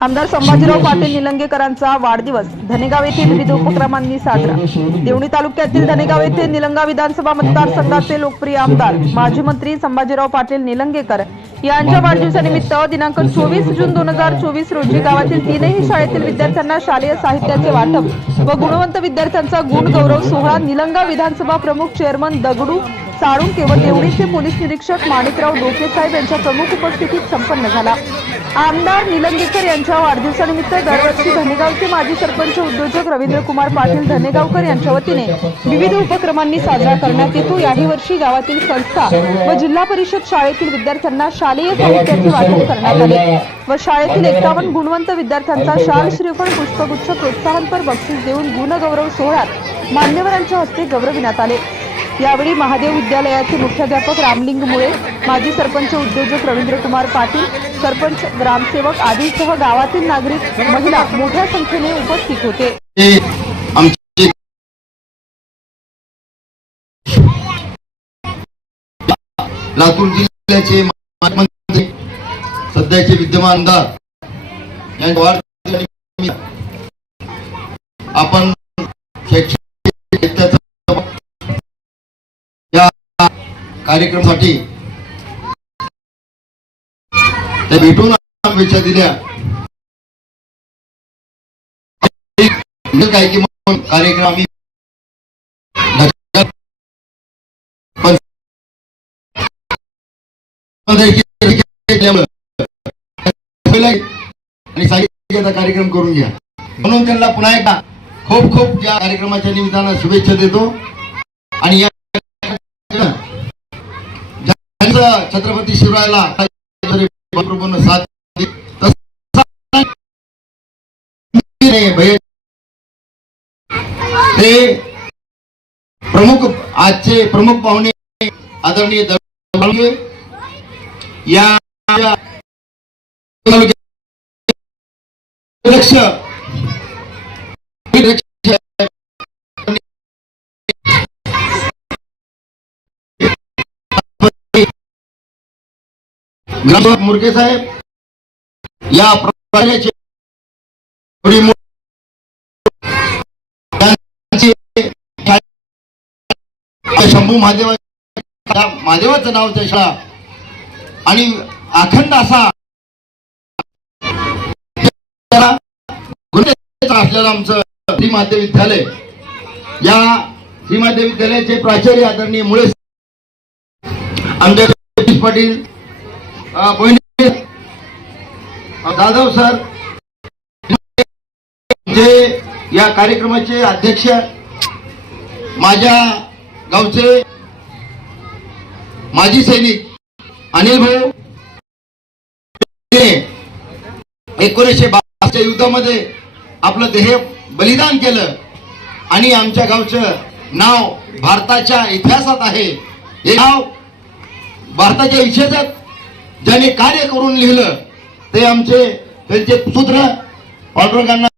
आमदार संभाजीराव पाटील निलंगेकरांचा वाढदिवस. धनेगाव येथील विविध उपक्रमांनी साजरा. देवणी तालुक्यातील धनेगाव येथे निलंगा विधानसभा मतदारसंघाचे लोकप्रिय आमदार माजी मंत्री संभाजीराव पाटील निलंगेकर. यांच्या वाढदिवसानिमित्त दिनांक चोवीस जून दोन हजार चोवीस रोजी गावातील तीनही शाळेतील विद्यार्थ्यांना शालेय साहित्याचे वाटप व गुणवंत विद्यार्थ्यांचा गुण गौरव सोहळा निलंगा विधानसभा प्रमुख चेअरमन दगडू साळुंके व देवणीचे पोलीस निरीक्षक माणिकराव डोकेसाहेब यांच्या प्रमुख उपस्थितीत संपन्न झाला. आमदार निलंगेकर यांच्या वाढदिवसानिमित्त दरवर्षी धनेगावचे माजी सरपंच उद्योजक रवींद्रकुमार पाटील धनेगावकर यांच्या वतीने विविध उपक्रमांनी साजरा करण्यात येतो. याही वर्षी गावातील संस्था व जिल्हा परिषद शाळेतील विद्यार्थ्यांना शालेय साहित्याचे वाटप करण्यात आले व शाळेतील एकावन्न गुणवंत विद्यार्थ्यांचा शाल श्रीफळ पुष्पगुच्छ प्रोत्साहनपर बक्षीस देऊन गुणगौरव सोहळ्यात मान्यवरांच्या हस्ते गौरविण्यात आले. यावेळी महादेव विद्यालयाचे मुख्याध्यापक रामलिंग मुळे माजी सरपंच उद्योजक रवींद्र कुमार पाटील सरपंच ग्रामसेवक आदीसह गावातील नागरिक महिला मोठ्या संख्येने उपस्थित होते. लातूर जिल्ह्याचे सध्याचे विद्यमान आमदार यांच्या आपण कार्यक्रमासाठी. त्या भेटून शुभेच्छा दिल्या. काय की म्हणून कार्यक्रम आम्ही आणि साहित्याचा कार्यक्रम करून घ्या. म्हणून त्यांना पुन्हा एकदा खूप खूप या कार्यक्रमाच्या निमित्तानं शुभेच्छा देतो. आणि या छत्रपती शिवरायला पूर्ण साथ प्रमुख आजचे प्रमुख पाहुणे आदरणीय या लक्ष गणपत मुरगे साहेब या प्रकाराचे शंभू महादेवा महादेवाचं नाव त्या शाळा. आणि अखंड असा असलेलं आमचं श्रीमाध्य विद्यालय. या श्रीमाध्य विद्यालयाचे प्राचार्य आदरणीय मुळे आमच्या पाटील जाधव सर जे या कार्यक्रमाचे अध्यक्ष माझ्या गावचे माजी सैनिक अनिल भाऊ एकोणीसशे बाराच्या युद्धामध्ये आपलं देह बलिदान केलं आणि आमच्या गावचं नाव भारताच्या इतिहासात आहे. हे नाव भारताच्या इतिहासात ज्याने कार्य करून लिहिलं ते आमचे त्यांचे पुत्र पांडुरंगांना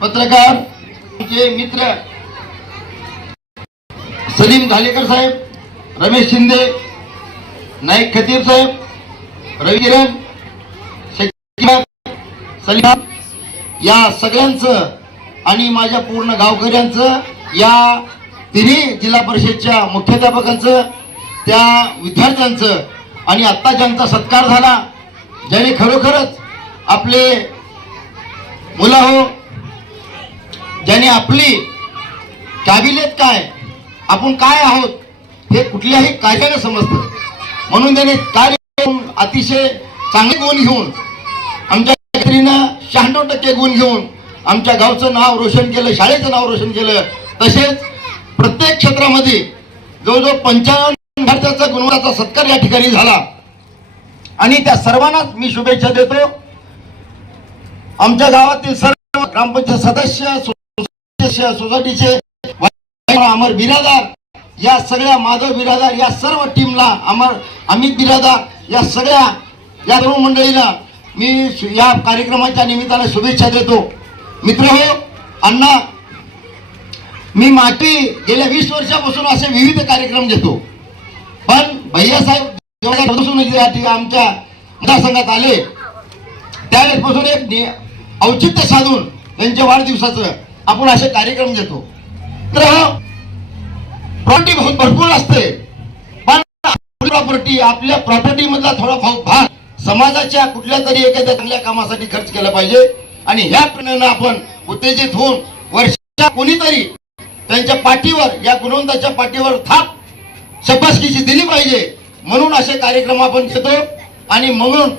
पत्रकार आमचे मित्र सलीम घालेकर साहेब रमेश शिंदे नाईक खतीर साहेब रवी किरण सलीम या सगळ्यांचं आणि माझ्या पूर्ण गावकऱ्यांचं या तिन्ही जिल्हा परिषदच्या मुख्याध्यापकांचं त्या विद्यार्थ्यांचं आणि आत्ता ज्यांचा सत्कार झाला ज्याने खरोखरच आपले मुलं हो ज्याने आपली काबिलियत काय आपण काय आहोत हे कुठल्याही कायद्याने समजतं. म्हणून त्याने कार्य करून अतिशय चांगले गुण घेऊन आमच्या मैत्रिणीनं शहाण्णव टक्के गुण घेऊन आमच्या गावचं नाव रोशन केलं शाळेचं नाव रोशन केलं. तसेच प्रत्येक क्षेत्रामध्ये जवळजवळ पंचावन्न भारताचा गुणवत्ताचा सत्कार या ठिकाणी झाला. आणि त्या सर्वांनाच मी शुभेच्छा देतो. आमच्या गावातील सर्व ग्रामपंचायत सदस्य सोसायटीचे अमर बिरादार या सगळ्या माधव बिरादार या सर्व टीमला अमर अमित बिरादार या सगळ्या या तरुण मंडळीला मी या कार्यक्रमाच्या निमित्ताने शुभेच्छा देतो. मित्र हो अण्णा मी माटी गेल्या वीस वर्षापासून असे विविध कार्यक्रम घेतो. भैयासाहेब जेव्हा आमच्या मतदारसंघात आले? त्यावेळेसपासून एक औचित्य साधून त्यांच्या वाढदिवसाचं आपण असे कार्यक्रम घेतो. तर प्रॉपर्टी भरपूर असते. पण प्रॉपर्टी आपल्या प्रॉपर्टी मधला थोडा भाग समाजाच्या कुठल्या तरी एखाद्या चांगल्या कामासाठी खर्च केला पाहिजे. आणि ह्या प्रेरणेनं आपण उत्तेजित होऊन वर्षाच्या कोणीतरी त्यांच्या पाठीवर या गुणवंताच्या पाठीवर थाप शपासकीची दिली पाहिजे. म्हणून असे कार्यक्रम आपण घेतो. आणि म्हणून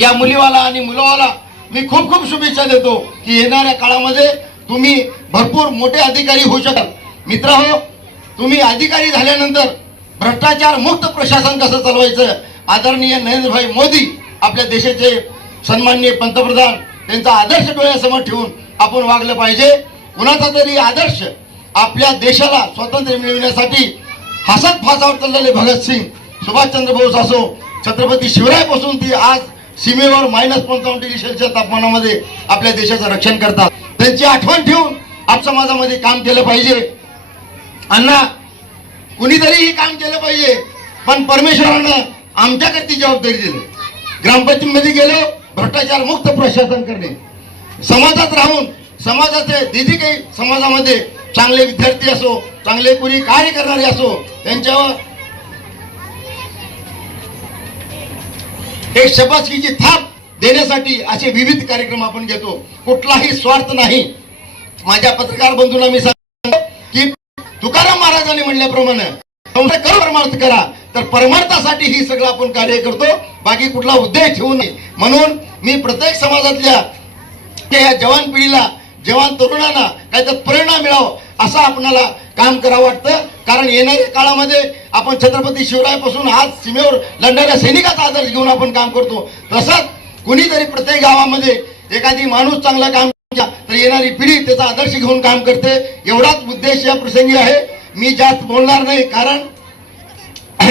या मुलीवाला आणि मुलावाला मी खूप खूप शुभेच्छा देतो की येणाऱ्या काळामध्ये तुम्ही भरपूर मोठे अधिकारी होऊ शकाल. मित्र हो तुम्ही अधिकारी झाल्यानंतर भ्रष्टाचार मुक्त प्रशासन कसं चालवायचं? आदरणीय नरेंद्रभाई मोदी आपल्या देशाचे सन्माननीय पंतप्रधान त्यांचा आदर्श डोळ्यासमोर ठेवून आपण वागलं पाहिजे. कुणाचा तरी आदर्श आपल्या देशाला स्वातंत्र्य मिळविण्यासाठी हसत फासावर चाललेले भगतसिंग सुभाषचंद्र बोस असो छत्रपती शिवरायपासून ती आज सीमेवर मायनस पंचावन्न डिग्री सेल्सिअस तापमानामध्ये आपल्या देशाचं रक्षण करतात. त्यांची आठवण ठेवून आप समाजामध्ये काम केलं पाहिजे. अण्णा कुणीतरी हे काम केलं पाहिजे पण परमेश्वरानं आमच्याकडची जबाबदारी दिली. ग्रामपंचायतीमध्ये गेलो भ्रष्टाचार मुक्त प्रशासन करणे. समाजात राहून समाजाचे दिदी काही समाजामध्ये चांगले विद्यार्थी असो चांगले कुणी कार्य करणारे असो त्यांच्यावर एक शबासकीची थाप देण्यासाठी असे विविध कार्यक्रम आपण घेतो. कुठलाही स्वार्थ नाही. माझ्या पत्रकार बंधूंना मी सांगतो की तुकाराम महाराजांनी म्हणल्याप्रमाणे संसार परमार्थ करा तर परमार्थासाठी ही सगळं आपण कार्य करतो. बाकी कुठला उद्देश ठेवू नये. म्हणून मी प्रत्येक समाजातल्या त्या जवान पिढीला जवान तरुणांना काहीतरी प्रेरणा मिळावं असा आपणाला काम करावं वाटतं. कारण येणाऱ्या काळामध्ये आपण छत्रपती शिवरायापासून आज सीमेवर लढणाऱ्या सैनिकाचा आदर्श घेऊन आपण काम करतो. तसंच कुणीतरी प्रत्येक गावामध्ये एखादी माणूस चांगला काम केला तर येणारी पिढी त्याचा आदर्श घेऊन काम करते. एवढाच उद्देश या प्रसंगी आहे. मी जास्त बोलणार नाही कारण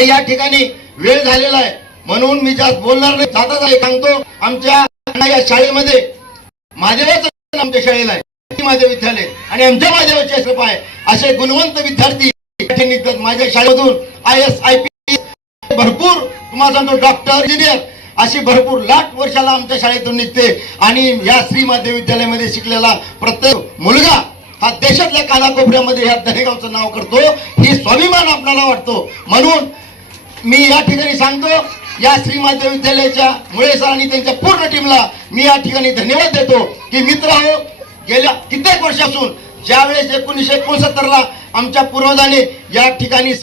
या ठिकाणी वेळ झालेला आहे. म्हणून मी जास्त बोलणार नाही. जाता सांगतो आमच्या या शाळेमध्ये महादेवाचं आमच्या शाळेला आहे. माझे विद्यालय आणि आमच्या महादेवाचे श्रप आहे असे गुणवंत विद्यार्थी माझ्या शाळेमधून आय एस आय पी भरपूर तुम्हाला सांगतो डॉक्टर इंजिनियर अशी भरपूर लाख वर्षाला आमच्या शाळेतून निघते. आणि या श्री माध्य विद्यालयामध्ये शिकलेला प्रत्येक मुलगा हा देशातल्या कानाकोपऱ्यामध्ये या दहेगावचं नाव करतो. ही स्वाभिमान आपल्याला वाटतो. म्हणून मी या ठिकाणी सांगतो या श्री माध्य विद्यालयाच्या मुळे सर आणि त्यांच्या पूर्ण टीमला मी या ठिकाणी धन्यवाद देतो. की मित्र हो गेल्या कित्येक वर्षापासून ज्यावेळेस एकोणीसशे एकोणसत्तरला आमच्या पूर्वजांनी या ठिकाणी